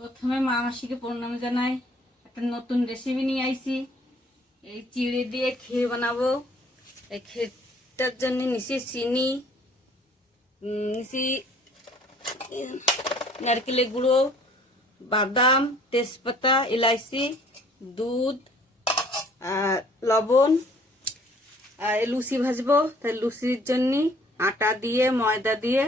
প্রথমে মা মাসিকে প্রণাম জানাই। একটা নতুন রেসিপি নিয়ে আইছি। এই চিড়ে দিয়ে ক্ষীর বানাবো। এই ক্ষীরটার জন্য নিছি চিনি, নিছি নারকেলের গুঁড়ো, বাদাম, তেজপাতা, ইলাইচি, দুধ, লবণ। আর লুচি ভাজবো, তাই লুচির জন্য আটা দিয়ে ময়দা দিয়ে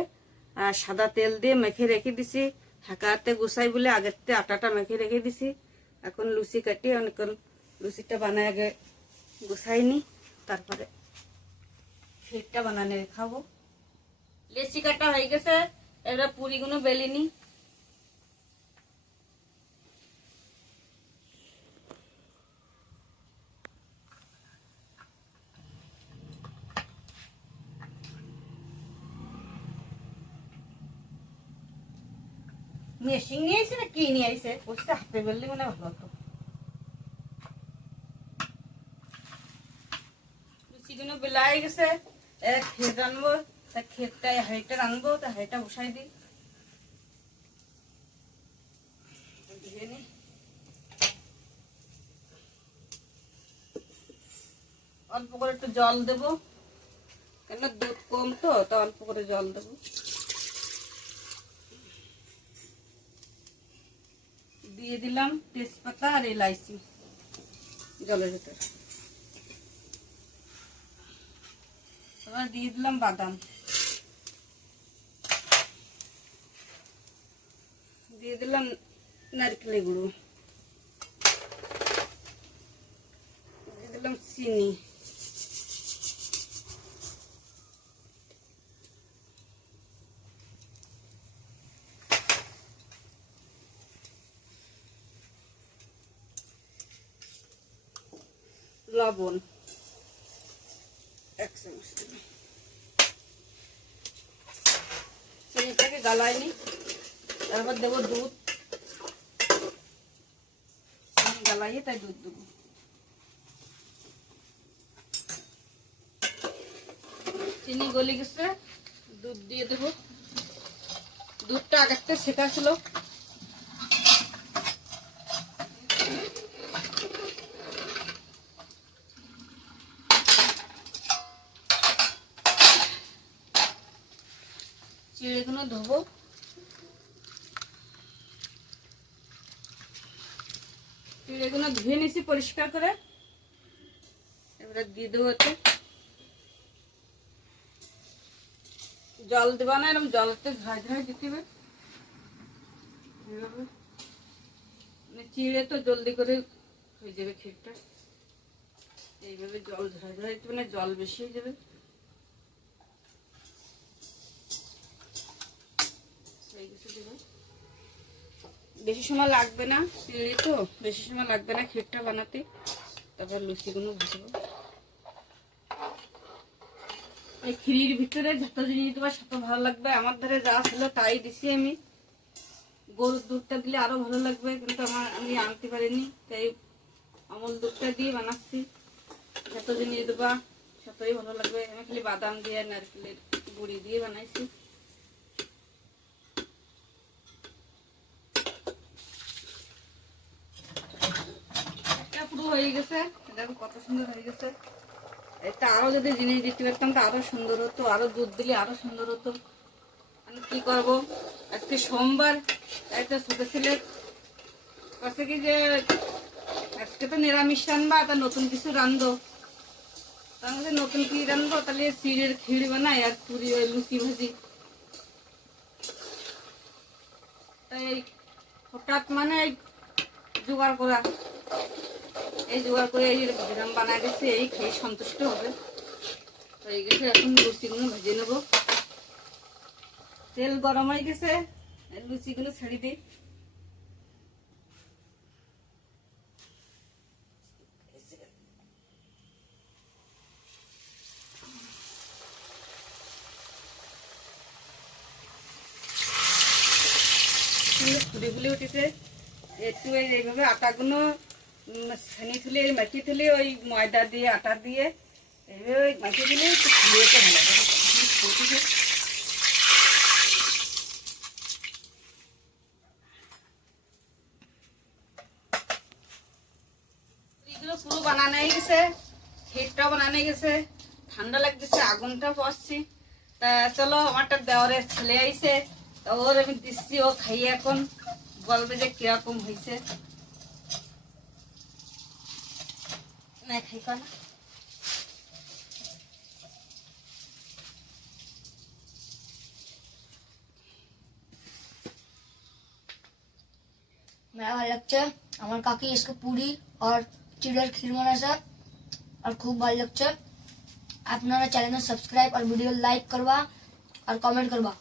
আর সাদা তেল দিয়ে মেখে রেখে দিছি। হাঁকাতে গুছাই বলে আগের থেকে আটাটা মেখে রেখে দিছি। এখন লুচি কাটি, অনেক লুচিটা বানায় আগে গুছাইনি, তারপরে ক্ষীরটা বানানে খাবো। লেচি কাটা হয়ে গেছে, এবার পুরিগুলো বেলিনি। মেশিন নিয়ে আইসে না কি নিয়ে আইসে, বসে হাতে বেললে মানে ভালো হতো। লুচিগুলো বেলাই গেছে, ক্ষীর রানবো। তা ক্ষীরটা হাঁড়িটা রানবো, তা হাঁড়িটা বসাই দিই। অল্প করে একটু জল দেবো, কেন দুধ কম তো, তা অল্প করে জল দেবো। দিয়ে দিলাম তেজপাতা আর এলাইচি জলের ভিতর। এবার দিয়ে দিলাম বাদাম, দিয়ে দিলাম নারকেলের গুঁড়ো, দিয়ে দিলাম চিনি, লবণ 1 চামচ দিলাম। চিনিটাকে গালাইনি, তারপর দেবো দুধ। চিনি গালাইয়ে তাই দুধ দেবো। চিনি গলে গেছে, দুধ দিয়ে দেবো। দুধটা আগেরটা ছেঁকা ছিল। চিড়েগুলো ধোবো। চিড়েগুলো ধুয়ে নিছি পরিষ্কার করে, এবারে দিয়ে দেবো। এতে জল দেবা না, এরকম জলতে ঝাঁঝ ঝাঁঝ দিতে হবে। চিড়ে তো জলদি করে হয়ে যাবে ক্ষীরটা, এইভাবে জল ঝাঁঝ ঝাঁঝ দিতে মানে জল বেশি হয়ে যাবে। বেশি সময় লাগবে না, চিড়ে তো বেশি সময় লাগবে না ক্ষীরটা বানাতে। তারপর লুচিগুলো ভাজবো। এই ক্ষীর ভিতরে যত জিনিস দেবো তত ভালো লাগবে। আমার ধারে যা ছিল তাই দিছি আমি। গরুর দুধটা দিলে আরো ভালো লাগবে, কিন্তু আমি আনতে পারিনি, তাই আমুল দুধটা দিয়ে বানাচ্ছি। যত জিনিস দেবা ততই ভালো লাগবে। আমি খালি বাদাম দিয়ে নারকেলের গুঁড়ি দিয়ে বানাইছি। পুরো হয়ে গেছে, দেখো কত সুন্দর হয়ে গেছে। এটা আরো যদি জিনিস দিতে পারতাম তো আরো সুন্দর হতো, আরো দুধ দিলে আরো সুন্দর হতো। আমি কি করব, আজকে সোমবার, একটা ছোট ছেলে কাছে কি যে আজকে তো নিরামিষ রান্না, তা নতুন কিছু রান্ধো। তার মধ্যে নতুন কি রান্ধবো, তাহলে চিড়ের ক্ষীর বানাই আর পুরি ওই লুচি ভাজি। তাই হঠাৎ মানে জোগাড় করা, এই জোগাড় করে এই গ্রাম বানাই দিচ্ছে, এই খেয়ে সন্তুষ্ট হবে। হয়ে গেছে, এখন লুচিগুলো ভেজে নেবো। তেল গরম হয়ে গেছে, লুচিগুলো ছেড়ে দিই। ফুলে ফুলে উঠেছে, একটু এইভাবে আটাগুলো ছানি তুলে মাখিয়ে তুলে ওই ময়দা দিয়ে আটা দিয়ে এইভাবে ওই মাখিয়ে দিলে একটু ফুলিয়েতে ভালো লাগে। পুরো বানানো হয়ে গেছে, ক্ষীরটাও বানানো হয়ে গেছে। ঠান্ডা লাগতেছে, আগুনটা পড়ছি। তা চলো, আমারটা দেওয়ারের ছেলে আইছে, তা ওর আমি দিচ্ছি, ও খাইয়ে এখন বলবে যে কিরকম হয়েছে। না খাই না। मेरा भालो लगছে আমার কাকি इसको पूरी और चिड़र खीर বানাইছে और खूब ভালো লাগছে। আপনারা চ্যানেল সাবস্ক্রাইব और वीडियो लाइक करवा और कमेंट करवा।